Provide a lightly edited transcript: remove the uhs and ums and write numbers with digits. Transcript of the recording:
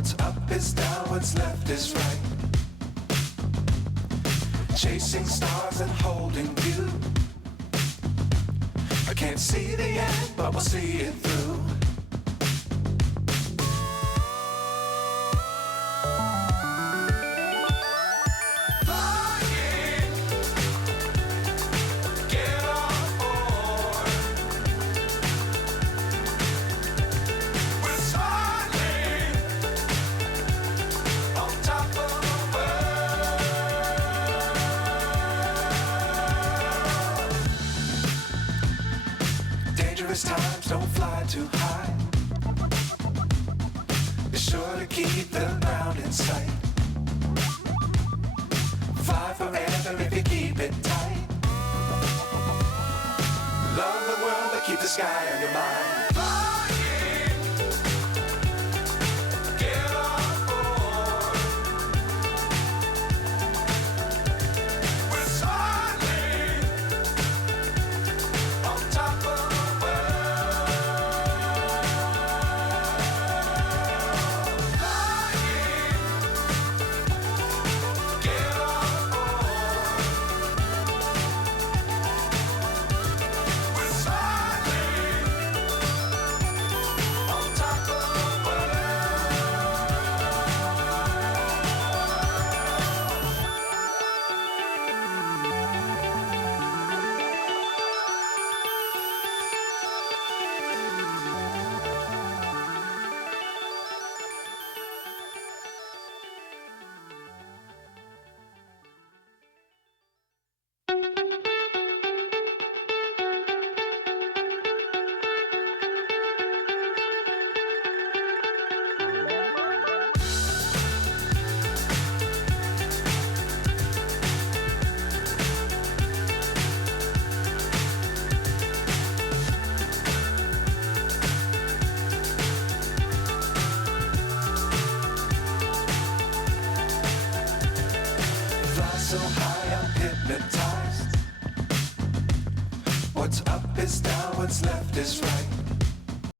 What's up is down, what's left is right. Chasing stars and holding you. I can't see the end, but we'll see it through. Times don't fly too high. Be sure to keep the ground in sight. Fly forever if you keep it tight. Love the world but keep the sky on your mind. So high I'm hypnotized. What's up is down, what's left is right.